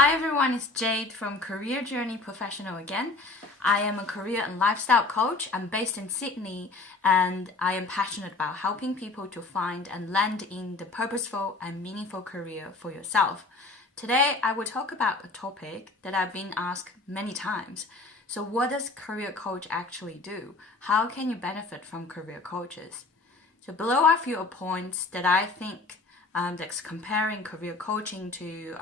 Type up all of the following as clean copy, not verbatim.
Hi everyone, it's Jade from Career Journey Professional again. I am a career and lifestyle coach. I'm based in Sydney and I am passionate about helping people to find and land in the purposeful and meaningful career for yourself. Today I will talk about a topic that I've been asked many times. So what does career coach actually do? How can you benefit from career coaches? So below are a few points that I think that's comparing career coaching to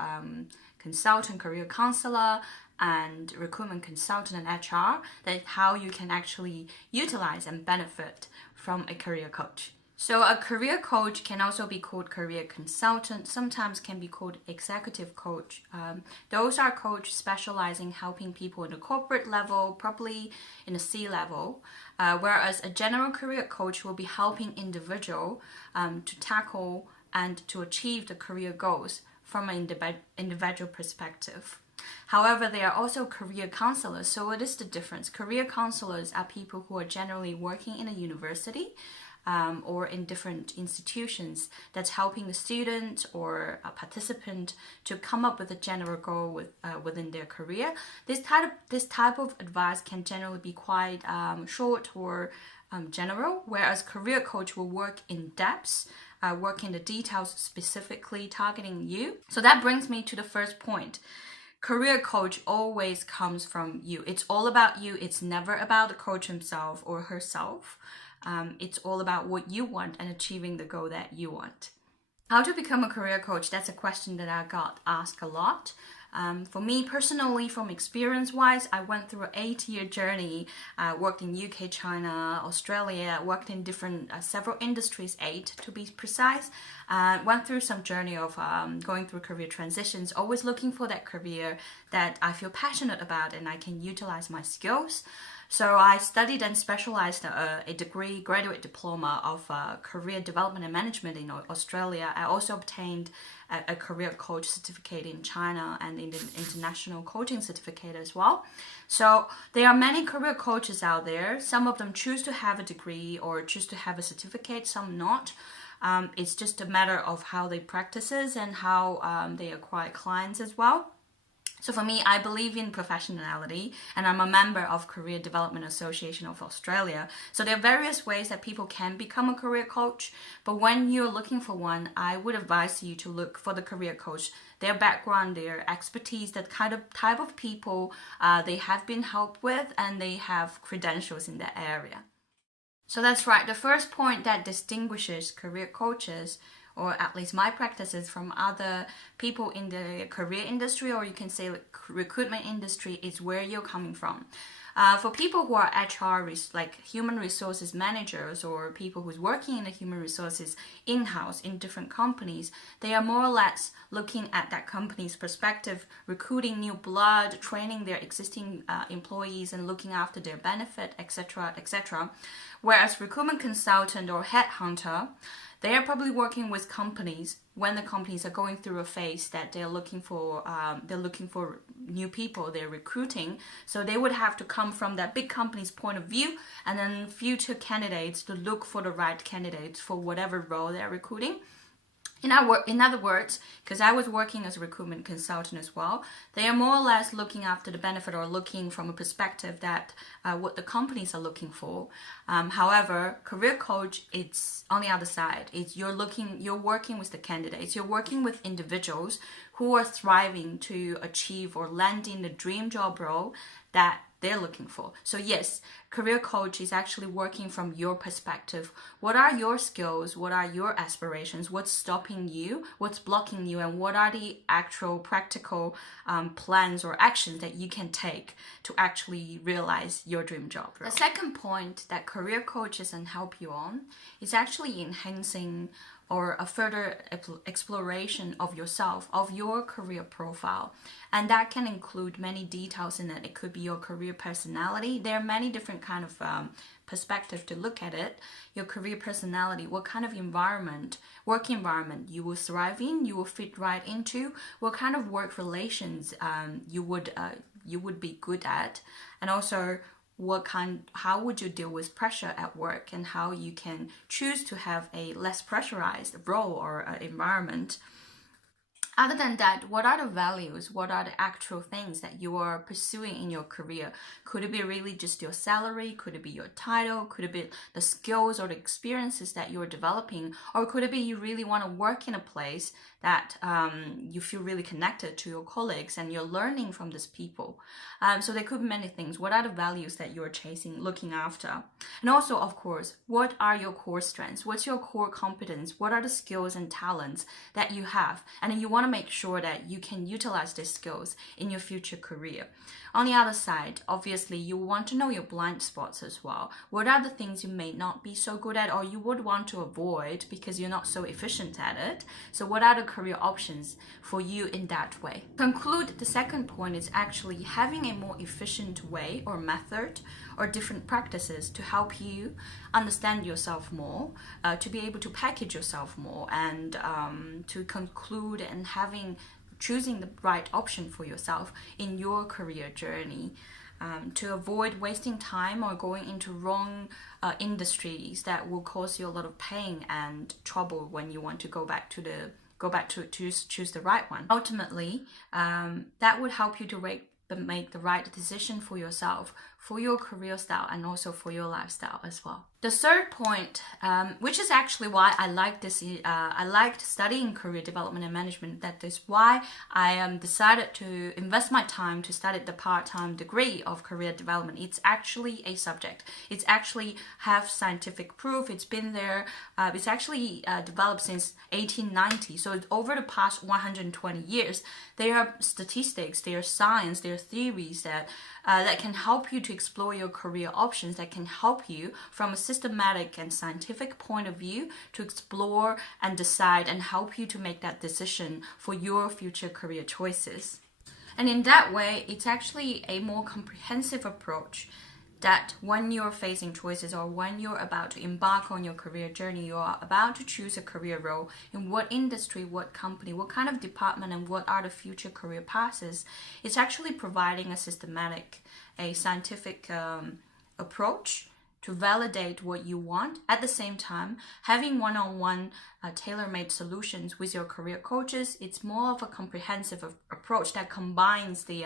consultant, career counselor, and recruitment consultant and HR, that how you can actually utilize and benefit from a career coach. So a career coach can also be called career consultant, sometimes can be called executive coach. Those are coaches specializing helping people in the corporate level, probably in the C-level, whereas a general career coach will be helping individual to tackle and to achieve the career goals from an individual perspective. However, there are also career counselors. So what is the difference? Career counselors are people who are generally working in a university or in different institutions that's helping the student or a participant to come up with a general goal within their career. This type of advice can generally be quite short or general, whereas career coach will work in depth, work in the details specifically targeting you. So that brings me to the first point. Career coach always comes from you. It's all about you. It's never about the coach himself or herself. It's all about what you want and achieving the goal that you want. How to become a career coach? That's a question that I got asked a lot. For me personally, from experience-wise, I went through an 8-year journey, worked in UK, China, Australia, worked in different, several industries, 8 to be precise. Went through some journey of going through career transitions, always looking for that career that I feel passionate about and I can utilize my skills. So I studied and specialized a degree, graduate diploma of career development and management in Australia. I also obtained a career coach certificate in China and in the international coaching certificate as well. So there are many career coaches out there. Some of them choose to have a degree or choose to have a certificate, some not. It's just a matter of how they practices and how they acquire clients as well. So for me, I believe in professionality and I'm a member of Career Development Association of Australia. So there are various ways that people can become a career coach. But when you're looking for one, I would advise you to look for the career coach, their background, their expertise, that kind of type of people they have been helped with and they have credentials in that area. So that's right. The first point that distinguishes career coaches, or at least my practices, from other people in the career industry, or you can say recruitment industry, is where you're coming from. For people who are HR, like human resources managers, or people who's working in the human resources in-house in different companies, they are more or less looking at that company's perspective, recruiting new blood, training their existing employees and looking after their benefit, etc., etc. Whereas recruitment consultant or headhunter, they are probably working with companies when the companies are going through a phase that they're looking for new people, they're recruiting. So they would have to come from that big company's point of view and then future candidates to look for the right candidates for whatever role they're recruiting. In other words, because I was working as a recruitment consultant as well, they are more or less looking after the benefit or looking from a perspective that what the companies are looking for. However, career coach, it's on the other side. It's you're working with the candidates, you're working with individuals who are thriving to achieve or land in the dream job role that they're looking for. So yes, career coach is actually working from your perspective. What are your skills? What are your aspirations? What's stopping you? What's blocking you? And what are the actual practical plans or actions that you can take to actually realize your dream job role? The second point that career coaches can help you on is actually enhancing or a further exploration of yourself, of your career profile. And that can include many details in it. It could be your career personality. There are many different kind of perspective to look at it. Your career personality, what kind of work environment you will thrive in, you will fit right into, what kind of work relations you would be good at, and also how would you deal with pressure at work and how you can choose to have a less pressurized role or environment. Other than that, what are the values? What are the actual things that you are pursuing in your career? Could it be really just your salary? Could it be your title? Could it be the skills or the experiences that you're developing? Or could it be you really want to work in a place that you feel really connected to your colleagues and you're learning from these people? So there could be many things. What are the values that you're chasing, looking after? And also, of course, what are your core strengths? What's your core competence? What are the skills and talents that you have? And then you want to make sure that you can utilize these skills in your future career. On the other side, obviously, you want to know your blind spots as well. What are the things you may not be so good at or you would want to avoid because you're not so efficient at it? So what are the career options for you in that way? To conclude, the second point is actually having a more efficient way or method or different practices to help you understand yourself more, to be able to package yourself more, and to conclude and choosing the right option for yourself in your career journey, to avoid wasting time or going into wrong industries that will cause you a lot of pain and trouble when you want to go back to choose the right one. Ultimately, that would help you to make the right decision for yourself, for your career style, and also for your lifestyle as well. The third point, which is actually why I like this, I liked studying career development and management. That is why I decided to invest my time to study the part-time degree of career development. It's actually a subject. It's actually have scientific proof. It's been there. It's actually developed since 1890. So it's over the past 120 years. There are statistics, there are science, there are theories that can help you to explore your career options, that can help you from a systematic and scientific point of view to explore and decide and help you to make that decision for your future career choices. And in that way, it's actually a more comprehensive approach that when you're facing choices or when you're about to embark on your career journey, you are about to choose a career role in what industry, what company, what kind of department, and what are the future career paths, it's actually providing a systematic, a scientific approach to validate what you want. At the same time, having one-on-one tailor-made solutions with your career coaches, it's more of a comprehensive approach that combines the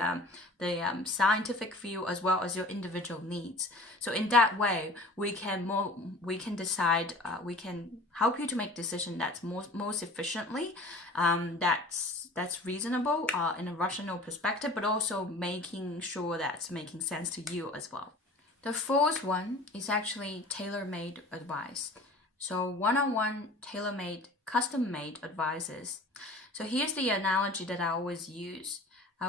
scientific view as well as your individual needs. So in that way, we can decide, we can help you to make decision that's most efficiently, that's reasonable in a rational perspective, but also making sure that's making sense to you as well. The fourth one is actually tailor-made advice. So one-on-one, tailor-made, custom-made advices. So here's the analogy that I always use.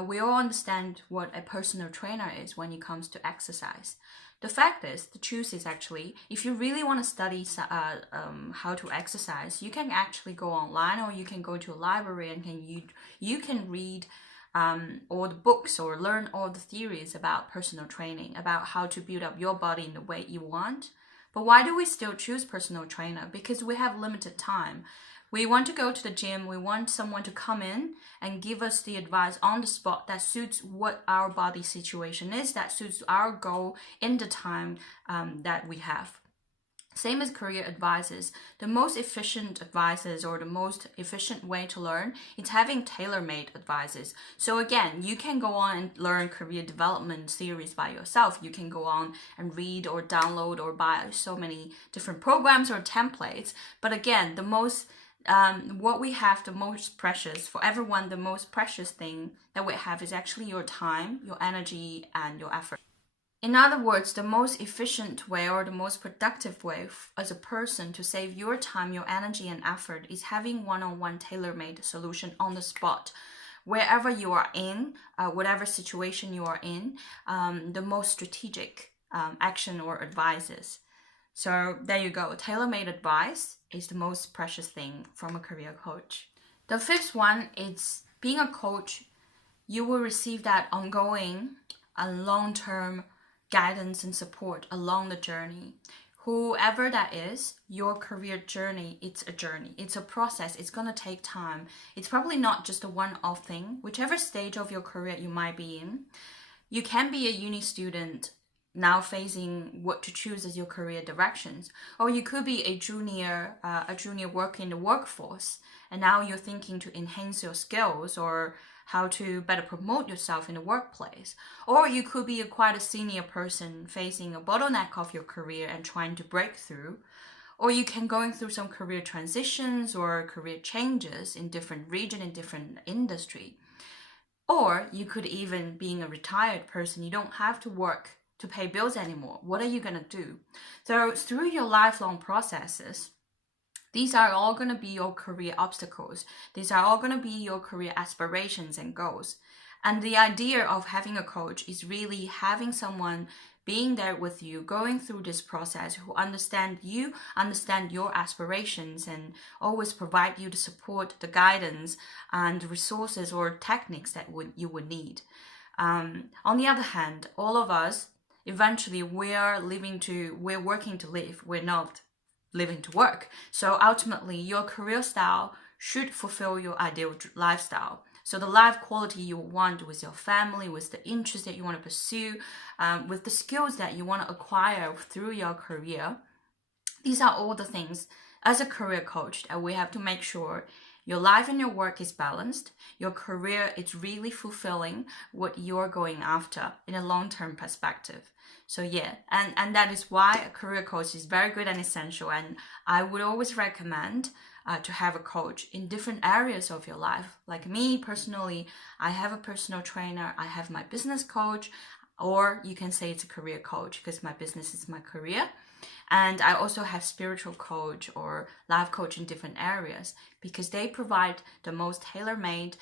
We all understand what a personal trainer is when it comes to exercise. The fact is, the truth is actually, if you really want to study how to exercise, you can actually go online or you can go to a library and you can read all the books or learn all the theories about personal training, about how to build up your body in the way you want. But why do we still choose personal trainer? Because we have limited time. We want to go to the gym, we want someone to come in and give us the advice on the spot that suits what our body situation is, that suits our goal in the time that we have. Same as career advices. The most efficient advices or the most efficient way to learn is having tailor-made advices. So again, you can go on and learn career development theories by yourself. You can go on and read or download or buy so many different programs or templates. But again, what we have the most precious, for everyone, the most precious thing that we have is actually your time, your energy, and your effort. In other words, the most efficient way or the most productive way as a person to save your time, your energy, and effort is having one-on-one tailor-made solution on the spot. Wherever you are in, whatever situation you are in, the most strategic action or advices. So there you go. Tailor-made advice is the most precious thing from a career coach. The fifth one is being a coach, you will receive that ongoing and long-term guidance and support along the journey. Whoever that is, your career journey, it's a journey. It's a process. It's going to take time. It's probably not just a one-off thing. Whichever stage of your career you might be in, you can be a uni student now facing what to choose as your career directions. Or you could be a junior worker in the workforce, and now you're thinking to enhance your skills or how to better promote yourself in the workplace. Or you could be quite a senior person facing a bottleneck of your career and trying to break through. Or you can going through some career transitions or career changes in different region, in different industry. Or you could even being a retired person, you don't have to work to pay bills anymore. What are you going to do? So through your lifelong processes, these are all going to be your career obstacles. These are all going to be your career aspirations and goals. And the idea of having a coach is really having someone being there with you, going through this process, who understand you, understand your aspirations, and always provide you the support, the guidance, and resources or techniques that you would need. On the other hand, all of us, eventually we're working to live. We're not living to work. So ultimately, your career style should fulfill your ideal lifestyle. So the life quality you want with your family, with the interests that you want to pursue, with the skills that you want to acquire through your career. These are all the things as a career coach that we have to make sure your life and your work is balanced. Your career is really fulfilling what you're going after in a long-term perspective. So yeah, and that is why a career coach is very good and essential. And I would always recommend to have a coach in different areas of your life. Like me personally, I have a personal trainer, I have my business coach, or you can say it's a career coach because my business is my career. And I also have spiritual coach or life coach in different areas because they provide the most tailor-made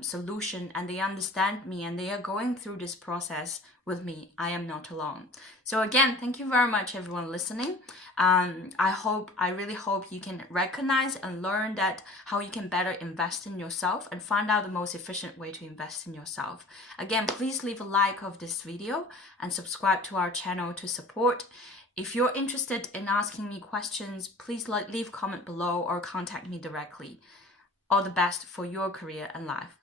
solution, and they understand me and they are going through this process with me. I am not alone. So again, thank you very much everyone listening. I really hope you can recognize and learn that how you can better invest in yourself and find out the most efficient way to invest in yourself. Again, please leave a like of this video and subscribe to our channel to support. If you're interested in asking me questions, please leave a comment below or contact me directly. All the best for your career and life.